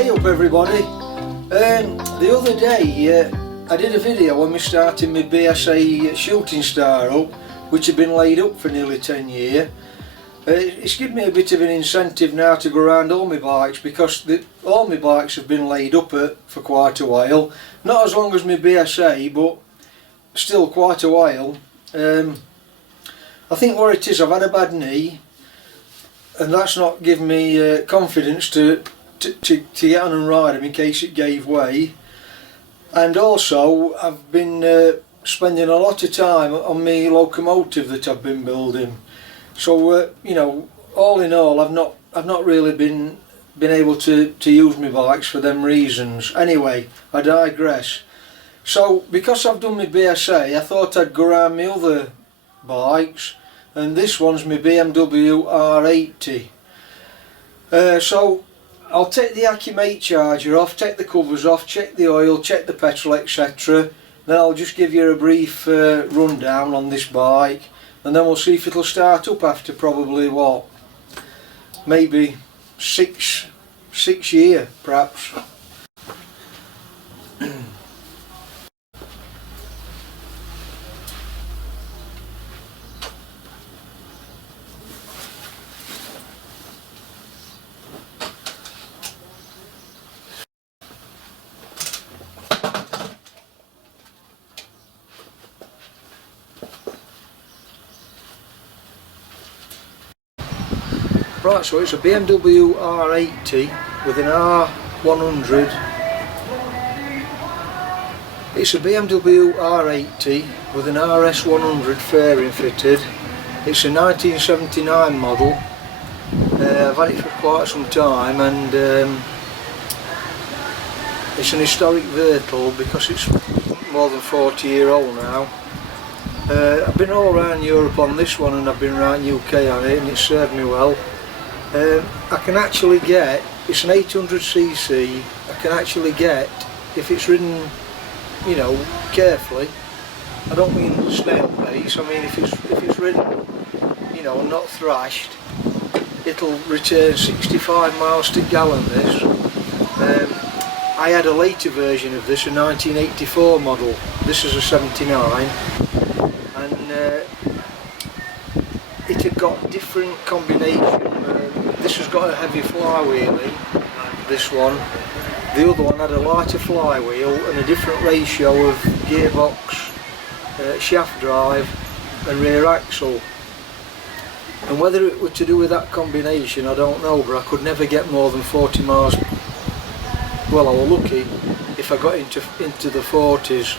Hey up everybody, the other day I did a video when we started my BSA shooting star up, which had been laid up for nearly 10 years. It's given me a bit of an incentive now to go around all my bikes, because all my bikes have been laid up for quite a while. Not as long as my BSA, but still quite a while. I think what it is, I've had a bad knee, and that's not given me confidence to get on and ride them in case it gave way. And also I've been spending a lot of time on my locomotive that I've been building. So you know, all in all, I've not really been able to use my bikes for them reasons. Anyway, I digress. So because I've done my BSA, I thought I'd go around my other bikes, and this one's my BMW R80. So I'll take the Accumate charger off, take the covers off, check the oil, check the petrol, etc. Then I'll just give you a brief rundown on this bike, and then we'll see if it'll start up after probably what, maybe six years perhaps. Right, so it's a BMW R80 with an R100. It's a BMW R80 with an RS100 fairing fitted. It's a 1979 model. I've had it for quite some time, and it's an historic vehicle because it's more than 40-year-old now. I've been all around Europe on this one, and I've been around UK on it, and it served me well. I can actually get, it's an 800cc, I can actually get, if it's ridden, you know, carefully, I don't mean snail pace, I mean if it's ridden, you know, not thrashed, it'll return 65 miles to gallon this. I had a later version of this, a 1984 model, this is a 79, and it had got different combination. This has got a heavy flywheelie, this one. The other one had a lighter flywheel and a different ratio of gearbox, shaft drive and rear axle. And whether it were to do with that combination, I don't know, but I could never get more than 40 miles. Well, I was lucky if I got into the 40s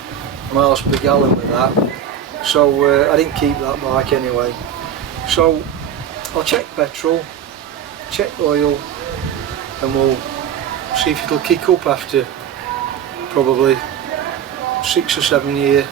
miles per gallon with that. So I didn't keep that bike anyway. So I'll check petrol, check oil, and we'll see if it'll kick up after probably 6 or 7 years.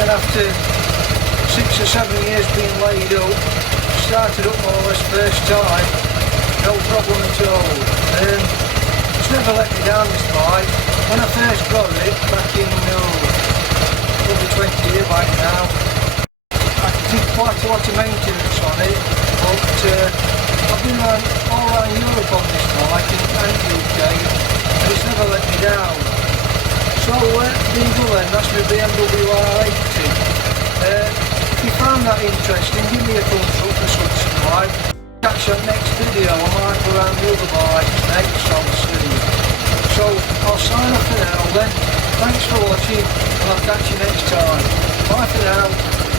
and after 6 or 7 years being laid up, started up more or less first time, no problem at all. It's never let me down, this bike. When I first got it back in over 20 years back now, I did quite a lot of maintenance on it, but I've been all around Europe on this bike and UK, and it's never let me down. So there you go then, that's my BMW R80. If you found that interesting, give me a thumbs up and subscribe. Catch you next video. I might go around the other bikes next, I'll see. So I'll sign off for now then. Thanks for watching, and I'll catch you next time. Bye for now.